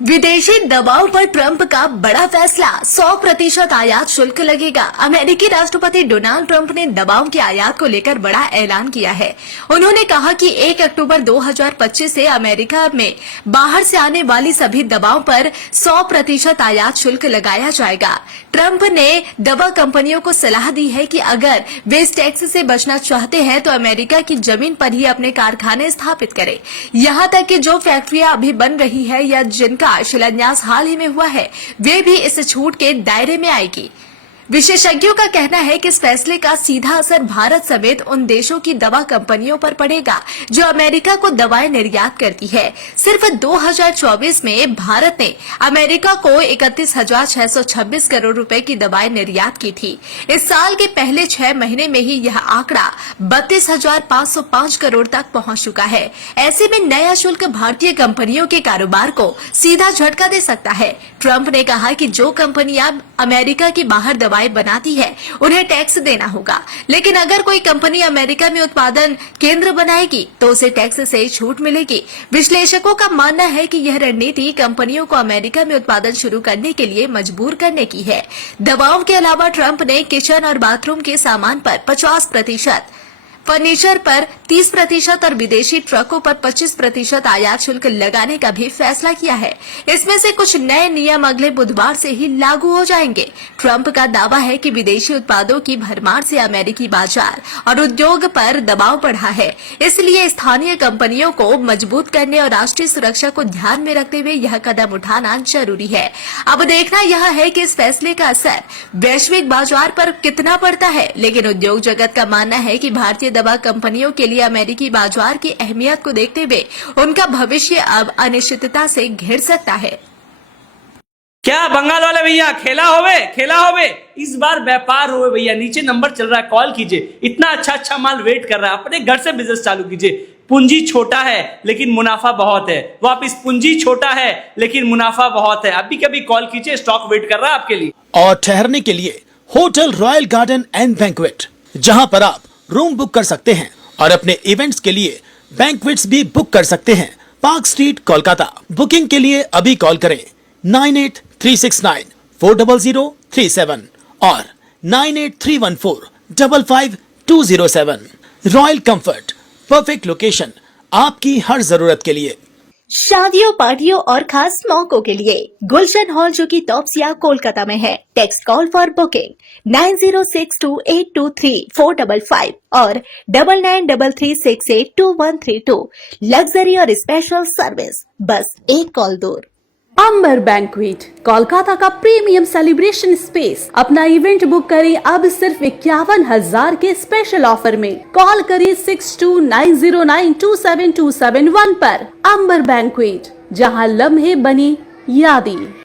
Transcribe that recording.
विदेशी दवाओं पर ट्रंप का बड़ा फैसला, 100% आयात शुल्क लगेगा। अमेरिकी राष्ट्रपति डोनाल्ड ट्रंप ने दवाओं की आयात को लेकर बड़ा ऐलान किया है। उन्होंने कहा कि 1 अक्टूबर 2025 से अमेरिका में बाहर से आने वाली सभी दवाओं पर 100% आयात शुल्क लगाया जाएगा। ट्रंप ने दवा कंपनियों को सलाह दी है कि अगर वे इस टैक्स से बचना चाहते हैं तो अमेरिका की जमीन पर ही अपने कारखाने स्थापित करें। यहाँ तक कि जो फैक्ट्रियां अभी बन रही है या जिनका शिलान्यास हाल ही में हुआ है, वे भी इस छूट के दायरे में आएगी। विशेषज्ञों का कहना है कि इस फैसले का सीधा असर भारत समेत उन देशों की दवा कंपनियों पर पड़ेगा जो अमेरिका को दवाएं निर्यात करती है। सिर्फ 2024 में भारत ने अमेरिका को 31,626 करोड़ रुपए की दवाएं निर्यात की थी। इस साल के पहले 6 महीने में ही यह आंकड़ा 32,505 करोड़ तक पहुंच चुका है। ऐसे में नया शुल्क भारतीय कंपनियों के कारोबार को सीधा झटका दे सकता है। ट्रंप ने कहा कि जो कंपनियां अमेरिका की बाहर दवाएं बनाती है उन्हें टैक्स देना होगा, लेकिन अगर कोई कंपनी अमेरिका में उत्पादन केंद्र बनाएगी तो उसे टैक्स से छूट मिलेगी। विश्लेषकों का मानना है कि यह रणनीति कंपनियों को अमेरिका में उत्पादन शुरू करने के लिए मजबूर करने की है। दवाओं के अलावा ट्रंप ने किचन और बाथरूम के सामान पर 50%, फर्नीचर पर 30% और विदेशी ट्रकों पर 25% आयात शुल्क लगाने का भी फैसला किया है। इसमें से कुछ नए नियम अगले बुधवार से ही लागू हो जाएंगे। ट्रंप का दावा है कि विदेशी उत्पादों की भरमार से अमेरिकी बाजार और उद्योग पर दबाव बढ़ा है, इसलिए स्थानीय कंपनियों को मजबूत करने और राष्ट्रीय सुरक्षा को ध्यान में रखते हुए यह कदम उठाना जरूरी है। अब देखना यह है कि इस फैसले का असर वैश्विक बाजार पर कितना पड़ता है, लेकिन उद्योग जगत का मानना है कि भारतीय दवा कंपनियों के लिए अमेरिकी बाजार की अहमियत को देखते हुए उनका भविष्य अब अनिश्चितता से घिर सकता है। क्या बंगाल वाले भैया खेला होवे इस बार व्यापार होवे भैया। नीचे नंबर चल रहा है, कॉल कीजिए। इतना अच्छा माल वेट कर रहा है, अपने घर से बिजनेस चालू कीजिए। पूंजी छोटा है लेकिन मुनाफा बहुत है। वापिस पूंजी छोटा है लेकिन मुनाफा बहुत है। अभी कभी कॉल कीजिए, स्टॉक वेट कर रहा है आपके लिए। और ठहरने के लिए hotel royal garden and banquet, जहां पर आप रूम बुक कर सकते हैं और अपने इवेंट्स के लिए बैंक्वेट्स भी बुक कर सकते हैं। Park street, Kolkata. बुकिंग के लिए अभी कॉल करें 9836940037 और 9831455207। रॉयल कंफर्ट, परफेक्ट लोकेशन आपकी हर जरूरत के लिए। शादियों, पार्टियों और खास मौकों के लिए गुलशन हॉल, जो की टॉप्सिया, कोलकाता में है। टेक्स्ट कॉल फॉर बुकिंग 9062823455 और 9933682132। लग्जरी और स्पेशल सर्विस बस एक कॉल दूर। अंबर बैंक्वेट, कोलकाता का प्रीमियम सेलिब्रेशन स्पेस। अपना इवेंट बुक करें अब सिर्फ 51,000 के स्पेशल ऑफर में। कॉल करिए 6290927271 पर। अंबर बैंक्वेट, जहां लम्हे बनी यादें।